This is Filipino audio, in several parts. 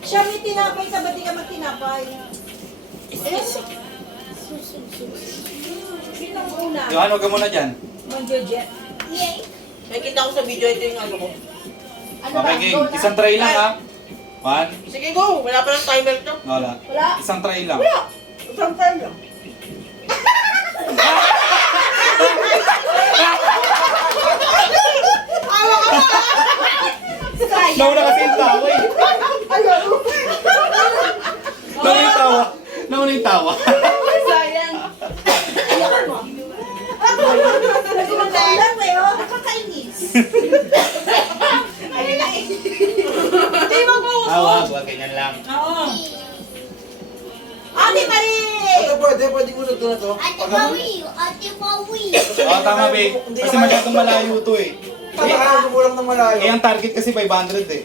Siya may tinapay ka, ba't di ka magtinapay? Sino ang una? Johan, huwag ka muna dyan. Manjojet. Nakikita ko sa video, ito yung ano ko. Ano Okay, ba? King. Go na? Isang try lang ha. One. Sige, go! Wala pa ng timer to. Wala. Wala. Isang try lang. Wala! Isang time lang. Nauna kasi yung tawa eh. Nauna yung tawa. Nauna yung tawa. Sayang. Ayaw mo. Nagkumagandang mo yun. Nakakainis. Ayun lang eh. Hindi mo po! Wag, ganyan lang. Oo. Ate Marie! Pwede mo na to. Ate Maui, Ate Maui. Oo, tama babe. Kasi masyadong malayo to eh. Tama ka lang ng malayo. Eh, ang target kasi 500 eh.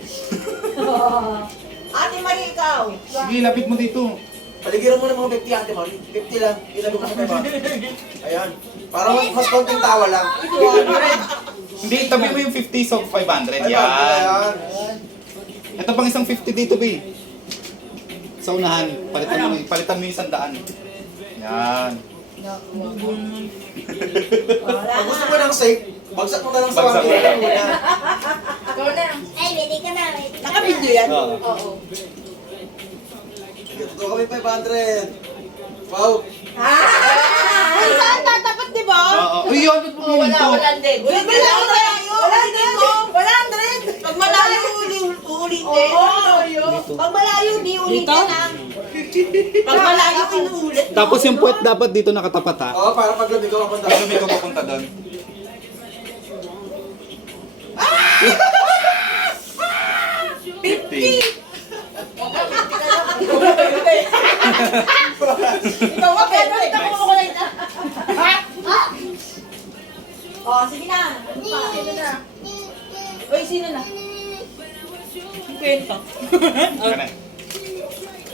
Ate Marie, ikaw. Sige, lapit mo dito. Paligiran mo ng mga 50 ate Mari. 50 lang. Ilagay mo sa kay Mari. Ayan. Para mas konting tawa lang. Hindi, tabi mo yung 50 so 500. Yan. Ayan. Ito pang isang 50 dito, babe. Sa unahan, palitan mo yung 100. Yan. Pag gusto mo ng safe, bagsak mo na lang sa Bagsak. pamilya muna. Ikaw na. Ay, ready ka na, ready ka na. Naka-video yan? Oo. Oo. Ito kami 500. Wow. Saan tatapat, di ba? Oo. Uy, yun, ba't mo Oh, wala, pininto? wala din. Ulitin lang ako tayo. Ulitin mo. 100. Pag malayo, uulitin. Pag malayo, di ulitin lang. Pag malayo, inuulit. Tapos yung puwet dapat dito nakatapat ha. Oo, para pag lumig ko punta. Ano may ko papunta doon? Ikaw nga, pero ikaw mo ko lang na. Oh, sige na. Ano pa? Sino na? Uy, sino na? Kwento. Ganun.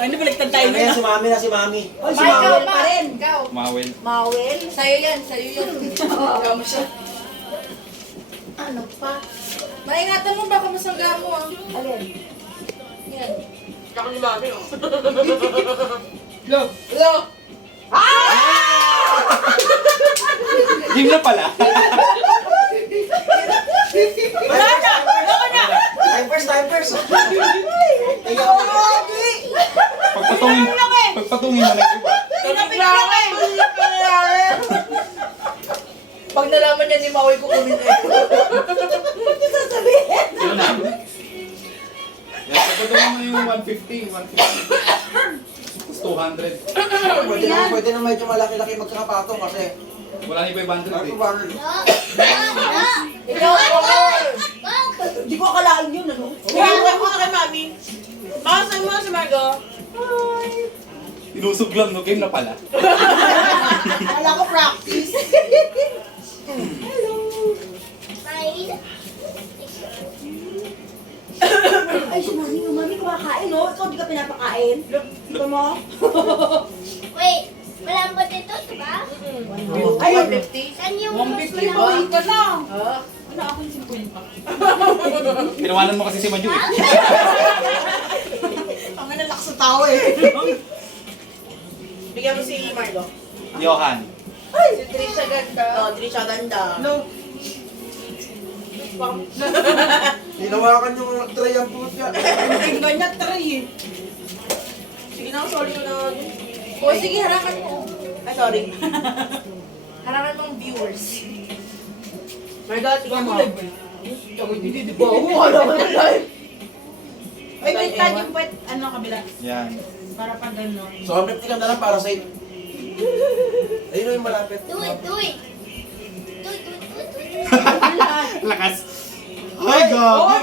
Ano, baliktad tayo Ayan, na. si Mami na si Mami. Uy, si Mawel pa rin. Ikaw. Mawel. Mawel? Sa'yo yan, sa'yo yan. Ikaw mo siya. Ano pa? Maingatan mo, baka masangga mo ah. Alin? Yan. Ako ni Mami oh. Look. Hello? Game na pala. Wala na! Wala na! Time first. Ikaw, Mawel! Pagpatungin mo na yung iba. Tinapit lang eh! Pag nalaman niya ni Maui, kukunin niya. Sino na? Yan, pagpatungin mo na yung 150, 150. Tapos 200. Pwede na medyo malaki-laki magkakapatong kasi. Wala ni 500 eh. Ikaw, Maui! Hindi ko akalain yun, ano? Tingnan ko na kay Mami. Makasay mo na si Margo. Inusog lang, no? Game na pala. Wala ko practice. Ay, si Mami kumakain, no? Ikaw di ka pinapakain. Ito mo? Wait, walang potato, diba? Ay, 150. Saan yung 150 ba? uwi ka na. Wala akong 50. Tinawanan mo kasi si Maju eh. Ang nalak sa tao eh. Bigyan mo si Margo. Johan. Si Trisha ganda. Oh, Trisha ganda. No. Hinawakan yung tray ang puto niya. Hindi ganyan try eh. Sige na, sorry ko na. O sige, harakan mo. Ay, sorry. Harakan mong viewers. Margo, tingnan mo. Hindi ba? Wala ko na live. Ay, wait lang yung pwet. Ano kabila? Yan. Para pag gano'n. So, 50 ka na lang para safe. Ayun na yung malapit. Do it, do it. Do it. Lakas. Ay, God. Ay,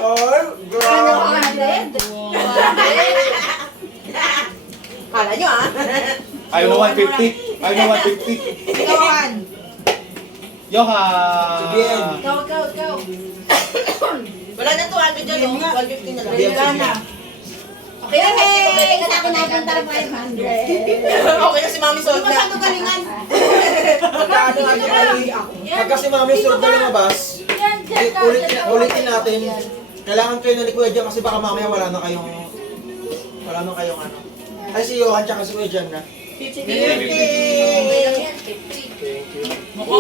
grabe. 100? Kala nyo ah. Ayaw na 150. Ayaw na 150. Ikawan. Johan. Bien. Ikaw. Wala na 200 dyan, no? 150 na lang. Bien, Wala na. Okay na, Hey! ka Sa akin napunta 500. Okay na si Mami Sol. Masyado galingan. Pagka si Mami Surd na lumabas, ulitin natin. Kailangan kayo na ni Kuya Jan kasi baka mamaya wala na kayong Wala naman kayong ano. Ay, si Johan tsaka si Kuya Jan na. 50. Thank you. Mukha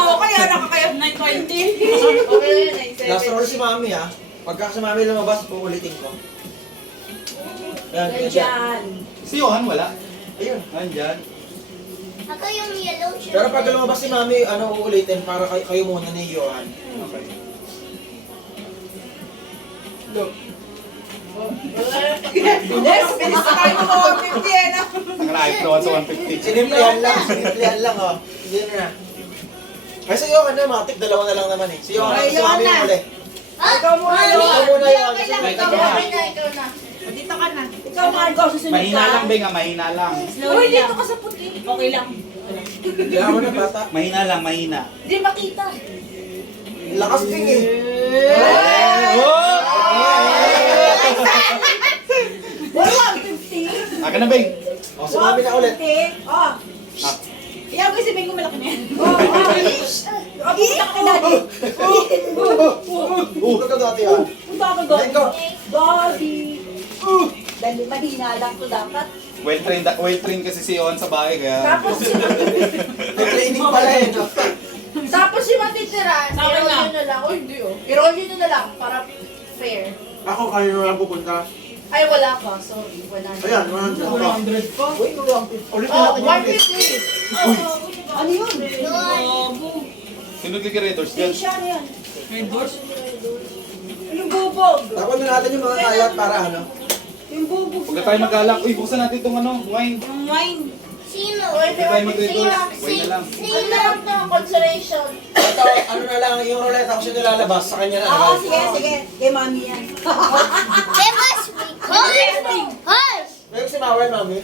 ko kaya nakakaya 920. Okay, Last roll si Mami ha. Pagka si Mami lumabas, uulitin ko. Ayan, Kuya Jan. Diyan. Si Johan wala. Ayun. Nandyan. Ako yung yellow shirt. Pero pag lumabas si Mami, ano uulitin para kayo muna ni Johan. Okay. Look. Bilis na tayo mga 150 eh na. Ang na-hype naman sa 150. Sinimplihan lang oh. Hindi na. Ay si Johan na, matik, dalawa na lang naman eh. Si Johan Ay, si Mami Johan na. yung uli. Ah, Ikaw muna, Mami. Johan. Ikaw muna, Johan. Okay lang, Wait, ikaw ikaw na. na. Ikaw na. Dito ka na. Ikaw Margo, susunod ka. Mahina lang, Beng, mahina lang. Uy, dito ka sa puti. Okay lang. Kaya mo na bata. Mahina lang, mahina. Hindi makita. Lakas ting eh. Wala, 150. Akin na, Beng. O, si Mami na ulit. 150. Oh. Ah, Iyaw ko si Beng kung malaki na yan. Oh, pupunta ka na, Daddy. Ito ka dati ah. Punta ka doon. Let go. Daddy. Dali, mahina lang to dapat. well-trained kasi si Johan sa bahay, kaya... Tapos si May training pala eh. No? Tapos si matitira, Sa akin i-roll lang. nyo na lang. Oh, hindi oh. I-roll nyo na lang para fair. Ako kanino lang pupunta. Ay, wala ka. Sorry, wala na. Ayan, 100 pa. Uy, ulit na Oh, lang. 150. Ano yun? Doon. Sino kikreators dyan? Siya na yan. Yung bubog. Tapos na natin yung mga kalat para ano. Yung bubog. Huwag na tayo mag-alak. Uy, buksan natin itong ano, wine. Yung wine. Sino? Huwag na tayo mag-readers. Wine na lang. Sino lang ng consolation? Ito, ano na lang, yung roulette ako siya nilalabas, sa kanya na. Oo, sige, sige. Kay mami yan. They must be. Hoy! Hoy! Ngayon si Mawel, Mami.